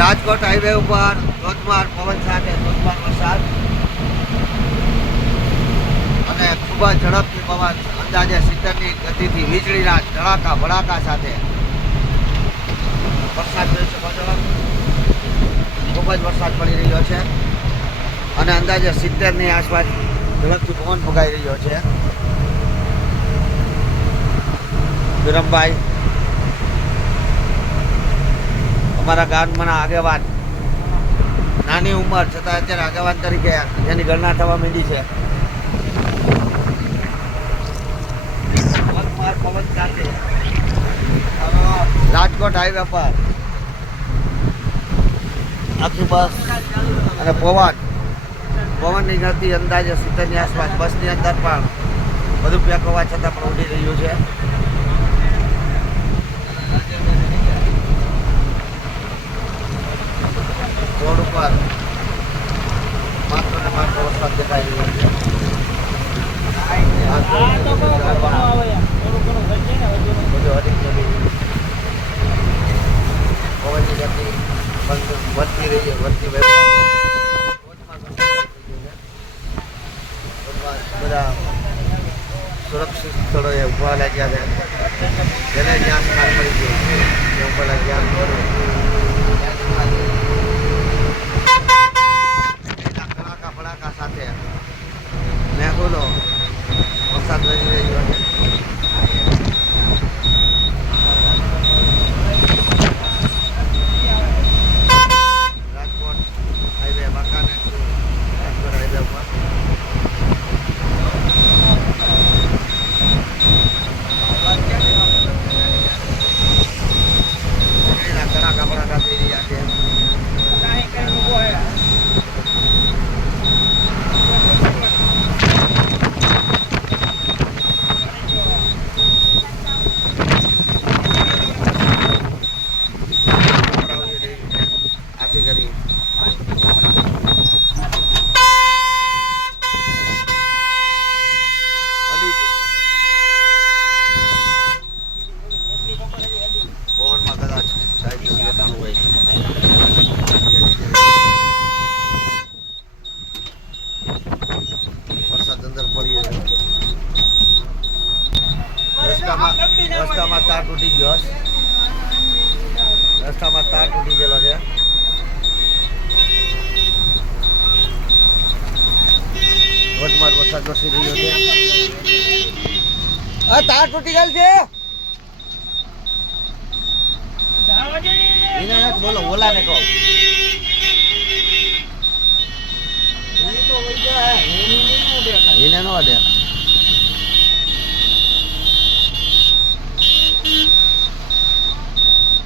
Rajkot highway ઉપર ધોધમાર પવન સાથે ધોધમાર વરસાદ અને ખૂબ જ ઝડપથી પવન અંદાજે 70ની ગતિથી વીજળીના ધડાકા ભડાકા સાથે વરસાદ જોઈ શકો છો. ખૂબ જ વરસાદ પડી રહ્યો છે અને અંદાજે 70ની આસપાસ ઝડપથી પવન ફૂંકાઈ રહ્યો છે. વિરમભાઈ અમારા ગામના આગેવાન, નાની ઉંમર છતાં અત્યારે આગેવાન તરીકે જેની ગણના થવા માંડી છે. પવન સાથે રાજકોટ હાઈવે પર આખી બસ અને પવનની ગતિ અંદાજે 70ની આસપાસ બસની અંદર પણ બધું પેક હોવા છતાં પણ ઉડી રહ્યું છે. રોડ ઉપર માત્ર ને માત્ર વરસાદ દેખાઈ રહ્યો છે. પવનની ગતિ વધતી રહી છે, બધા સુરક્ષિત સ્થળોએ ઉભા લાગ્યા છે. જેને જ્યાં સ્થાન મળી ગયું ત્યાં ઉભા લાગ્યા. કડાકા ભડાકા સાથે મેઘોનો વરસાદ વધી રહ્યો છે. રાજકોટ હાઈવે વાંકાનેર રાજકોટ હાઈવે ઉપર કડાકા ભડાકા થઈ રહ્યા છે. આથી કરી પવનમાં કદાચ સાઈડ દેખાણું હોય. વરસાદ અંદર પડી રસ્તામાં તાર તૂટી ગયો. રસ્તામાં તાર તૂટી ગયેલો છે. ધોધમાર વરસાદ વરસી રહ્યો છે. તાર તૂટી ગયેલ છે. બોલો ઓલાને કહો. એને નો દે.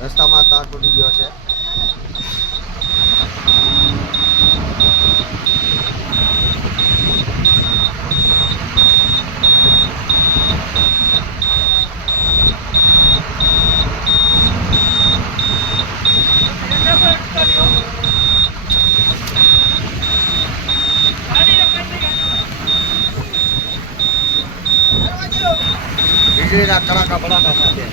રસ્તામાં તાર તૂટી ગયો છે. વીજળીના કડાકા ભડાકા સાથે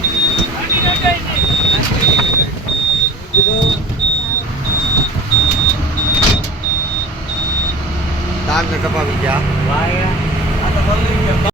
તારને કપાવી ગયા.